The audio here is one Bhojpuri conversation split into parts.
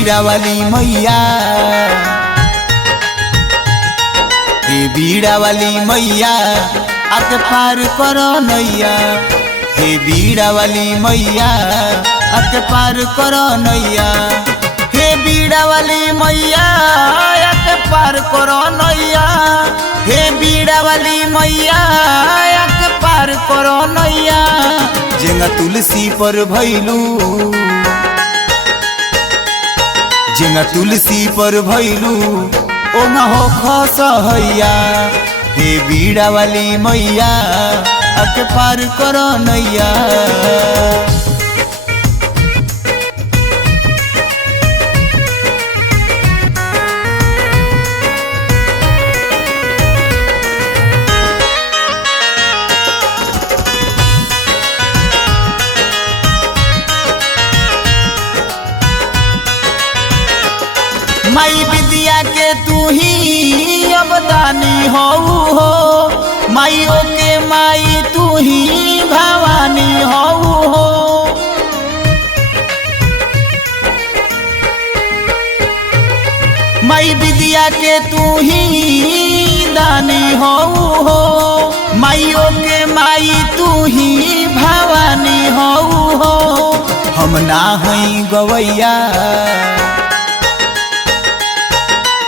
बीड़ा वाली मैया, हे बीड़ा वाली मैया आके पार करो नैया। हे बीड़ा वाली मैया आके पार करो नैया। हे बीड़ा वाली मैया आके पार करो नैया। हे बीड़ा वाली मैया आके पार करो नैया। जेंगा तुलसी पर भैलू, जेंगा तुलसी पर भैलू ओंगा हो खसहैया। हे बीड़ा वाली मैया आके पार करो नैया। माई विद्या के तू ही अवदानी हो, माइयों के माई तू ही भवानी हो। माई विद्या के तू ही दानी हो, माइयों के माई तू ही भवानी हो। हम ना हई गवैया,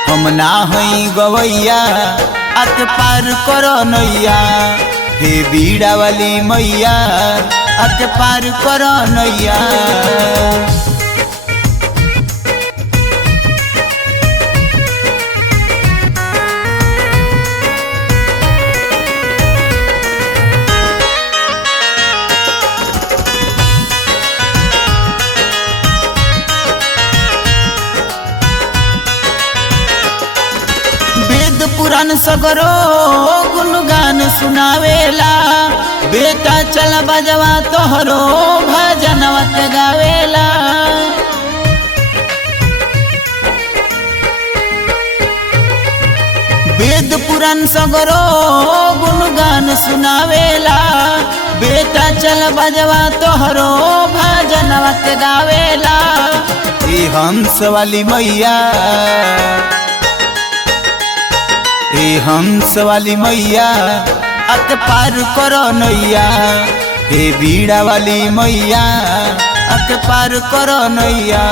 हम ना हई गवैया आके पार करो नैया। हे बीड़ा वाली मैया आके पार करो नैया। पुराण सगरो गुणगान सुनावेला, बेटा चल बजवा तोहरो भजनवत गावेला। वेद पुराण सगरो गुणगान सुनावेला, बेटा चल बजवा तोहरो भजनवत गावेला। ए हंस वाली मैया, हे हंस वाली मैया आके पार करो नैया। हे बीड़ा वाली मैया आके पार करो नैया।